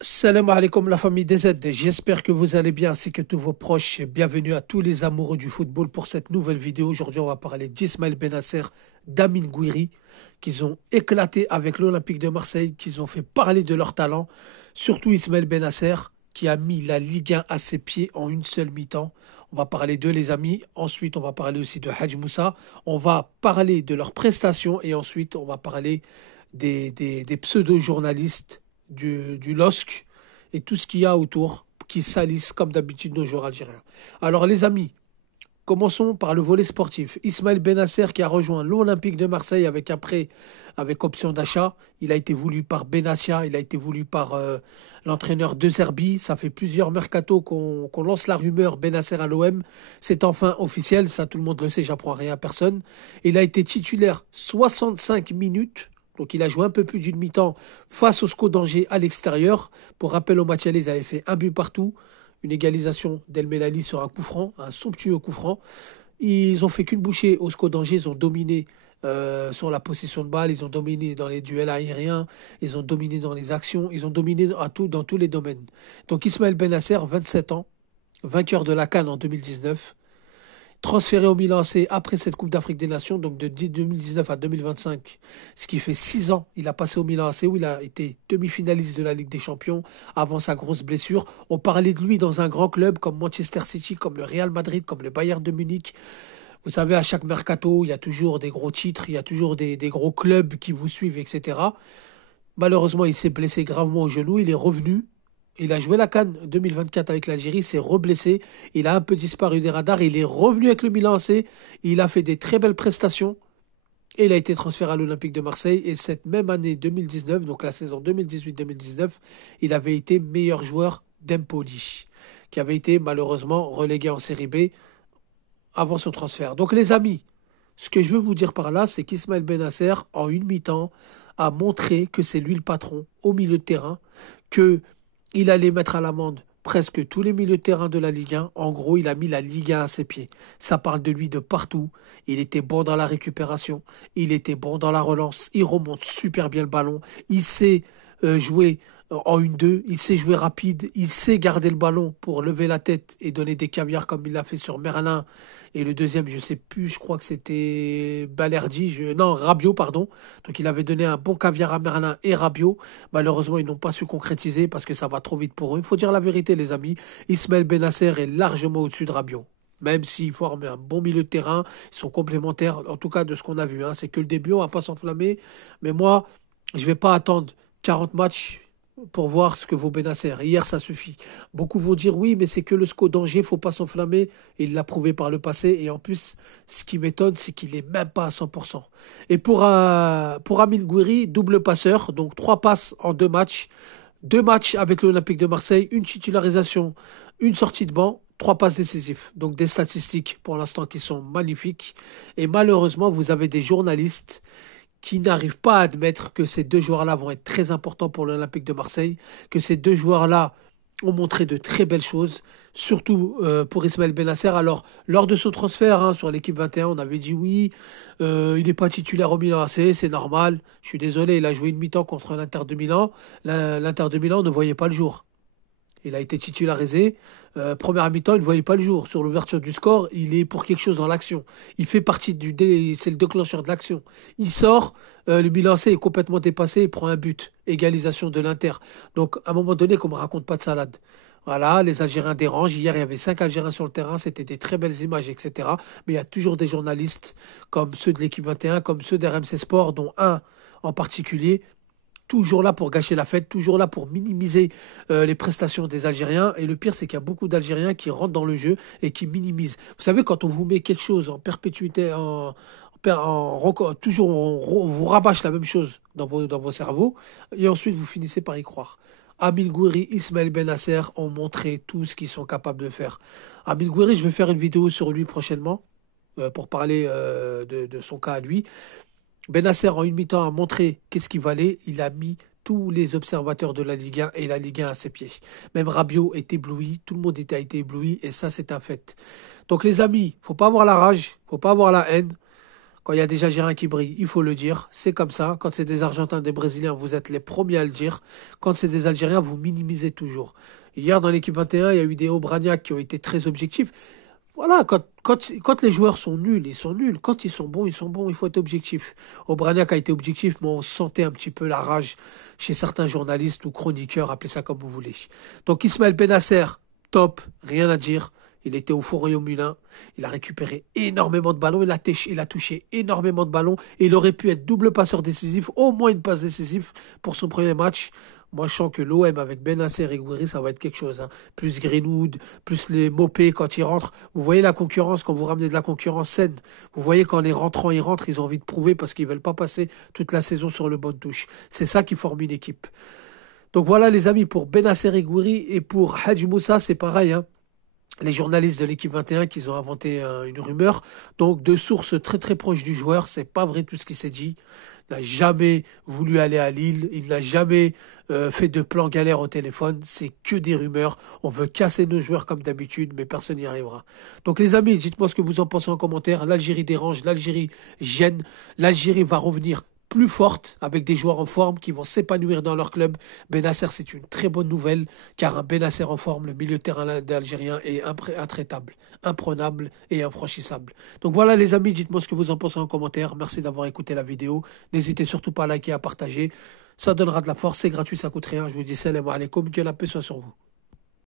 Salam alaikum la famille DZ, j'espère que vous allez bien ainsi que tous vos proches. Bienvenue à tous les amoureux du football pour cette nouvelle vidéo. Aujourd'hui on va parler d'Ismaël Benasser, d'Amin Gouiri, qu'ils ont éclaté avec l'Olympique de Marseille, qu'ils ont fait parler de leur talent. Surtout Ismaël Benasser qui a mis la Ligue 1 à ses pieds en une seule mi-temps. On va parler d'eux les amis, ensuite on va parler aussi de Hadj Moussa, on va parler de leurs prestations et ensuite on va parler des pseudo-journalistes du LOSC et tout ce qu'il y a autour qui salissent comme d'habitude nos joueurs algériens. Alors les amis, commençons par le volet sportif. Ismaël Benasser qui a rejoint l'Olympique de Marseille avec un prêt avec option d'achat. Il a été voulu par Benassia, il a été voulu par l'entraîneur De Zerbi. Ça fait plusieurs mercatos qu'on lance la rumeur Benasser à l'OM. C'est enfin officiel, ça tout le monde le sait, j'apprends rien à personne. Il a été titulaire 65 minutes. Donc il a joué un peu plus d'une mi-temps face au SCO d'Angers à l'extérieur. Pour rappel, au match aller, ils avaient fait un but partout, une égalisation d'El Melali sur un coup franc, un somptueux coup franc. Ils ont fait qu'une bouchée au SCO d'Angers, ils ont dominé sur la possession de balle, ils ont dominé dans les duels aériens, ils ont dominé dans les actions, ils ont dominé dans tous les domaines. Donc Ismaël Benasser, 27 ans, vainqueur de la CAN en 2019, transféré au Milan AC après cette Coupe d'Afrique des Nations, donc de 2019 à 2025, ce qui fait 6 ans. Il a passé au Milan AC où il a été demi-finaliste de la Ligue des Champions avant sa grosse blessure. On parlait de lui dans un grand club comme Manchester City, comme le Real Madrid, comme le Bayern de Munich. Vous savez, à chaque mercato, il y a toujours des gros titres, il y a toujours des gros clubs qui vous suivent, etc. Malheureusement, il s'est blessé gravement au genou. Il est revenu. Il a joué la CAN 2024 avec l'Algérie, s'est reblessé. Il a un peu disparu des radars. Il est revenu avec le Milan AC. Il a fait des très belles prestations. Et il a été transféré à l'Olympique de Marseille. Et cette même année 2019, donc la saison 2018-2019, il avait été meilleur joueur d'Empoli, qui avait été malheureusement relégué en série B avant son transfert. Donc les amis, ce que je veux vous dire par là, c'est qu'Ismaël Benasser, en une mi-temps, a montré que c'est lui le patron au milieu de terrain, que il allait mettre à l'amende presque tous les milieux de terrain de la Ligue 1. En gros, il a mis la Ligue 1 à ses pieds. Ça parle de lui de partout. Il était bon dans la récupération, il était bon dans la relance, il remonte super bien le ballon, il sait jouer en 1-2, il sait jouer rapide, il sait garder le ballon pour lever la tête et donner des caviars comme il l'a fait sur Merlin. Et le deuxième, je sais plus, je crois que c'était Balerdi, non, Rabiot, pardon. Donc il avait donné un bon caviar à Merlin et Rabiot. Malheureusement, ils n'ont pas su concrétiser parce que ça va trop vite pour eux. Il faut dire la vérité, les amis. Ismaël Benasser est largement au-dessus de Rabiot. Même s'ils forment un bon milieu de terrain, ils sont complémentaires, en tout cas de ce qu'on a vu. Hein. C'est que le début, on va pas s'enflammer. Mais moi, je vais pas attendre 40 matchs pour voir ce que vaut Benasser. Hier, ça suffit. Beaucoup vont dire oui, mais c'est que le SCO d'Angers, faut pas s'enflammer. Il l'a prouvé par le passé. Et en plus, ce qui m'étonne, c'est qu'il est même pas à 100%. Et pour Amine Gouiri, double passeur, donc 3 passes en 2 matchs. 2 matchs avec l'Olympique de Marseille, une titularisation, une sortie de banc, 3 passes décisives. Donc des statistiques pour l'instant qui sont magnifiques. Et malheureusement, vous avez des journalistes qui n'arrivent pas à admettre que ces deux joueurs-là vont être très importants pour l'Olympique de Marseille, que ces deux joueurs-là ont montré de très belles choses, surtout pour Ismaël Benasser. Alors, lors de son transfert sur l'équipe 21, on avait dit oui, il n'est pas titulaire au Milan AC, c'est normal. Je suis désolé, il a joué une mi-temps contre l'Inter de Milan. L'Inter de Milan ne voyait pas le jour. Il a été titularisé. Première mi-temps, il ne voyait pas le jour. Sur l'ouverture du score, il est pour quelque chose dans l'action. Il fait partie c'est le déclencheur de l'action. Il sort, le Milan AC est complètement dépassé, il prend un but. Égalisation de l'Inter. Donc, à un moment donné, qu'on me raconte pas de salade. Voilà, les Algériens dérangent. Hier, il y avait 5 Algériens sur le terrain. C'était des très belles images, etc. Mais il y a toujours des journalistes, comme ceux de l'équipe 21, comme ceux d'RMC Sport, dont un en particulier, toujours là pour gâcher la fête, toujours là pour minimiser les prestations des Algériens. Et le pire, c'est qu'il y a beaucoup d'Algériens qui rentrent dans le jeu et qui minimisent. Vous savez, quand on vous met quelque chose en perpétuité, toujours on vous rabâche la même chose dans vos cerveaux, et ensuite vous finissez par y croire. Amine Gouiri, Ismaël Benasser ont montré tout ce qu'ils sont capables de faire. Amine Gouiri, je vais faire une vidéo sur lui prochainement pour parler de son cas à lui. Benasser, en une mi-temps, a montré qu'est-ce qu'il valait. Il a mis tous les observateurs de la Ligue 1 et la Ligue 1 à ses pieds. Même Rabiot est ébloui, tout le monde a été ébloui, et ça, c'est un fait. Donc, les amis, faut pas avoir la rage, faut pas avoir la haine. Quand il y a des Algériens qui brillent, il faut le dire. C'est comme ça. Quand c'est des Argentins, des Brésiliens, vous êtes les premiers à le dire. Quand c'est des Algériens, vous minimisez toujours. Hier, dans l'équipe 21, il y a eu des Aubragnac qui ont été très objectifs. Voilà, quand les joueurs sont nuls, ils sont nuls. Quand ils sont bons, ils sont bons. Il faut être objectif. Aubragnac a été objectif, mais on sentait un petit peu la rage chez certains journalistes ou chroniqueurs, appelez ça comme vous voulez. Donc Ismaël Benasser, top, rien à dire. Il était au four et au moulin. Il a récupéré énormément de ballons. Il a touché énormément de ballons. Et il aurait pu être double passeur décisif, au moins une passe décisive pour son premier match. Moi, je sens que l'OM avec Benasser et Gouiri, ça va être quelque chose. Hein. Plus Greenwood, plus les Mopé quand ils rentrent. Vous voyez la concurrence, quand vous ramenez de la concurrence saine. Vous voyez quand les rentrants y rentrent, ils ont envie de prouver parce qu'ils veulent pas passer toute la saison sur le banc de touche. C'est ça qui forme une équipe. Donc voilà les amis, pour Benasser et Gouiri et pour Hadji Moussa, c'est pareil. Hein. Les journalistes de l'équipe 21 qui ont inventé une rumeur. Donc, de sources très très proches du joueur, c'est pas vrai tout ce qui s'est dit. Il n'a jamais voulu aller à Lille, il n'a jamais fait de plan galère au téléphone, c'est que des rumeurs. On veut casser nos joueurs comme d'habitude, mais personne n'y arrivera. Donc les amis, dites-moi ce que vous en pensez en commentaire. L'Algérie dérange, l'Algérie gêne, l'Algérie va revenir plus forte, avec des joueurs en forme qui vont s'épanouir dans leur club. Benasser, c'est une très bonne nouvelle, car un Benasser en forme, le milieu de terrain algérien est intraitable, imprenable et infranchissable. Donc voilà les amis, dites-moi ce que vous en pensez en commentaire. Merci d'avoir écouté la vidéo. N'hésitez surtout pas à liker, à partager. Ça donnera de la force, c'est gratuit, ça coûte rien. Je vous dis salam alaikum, que la paix soit sur vous.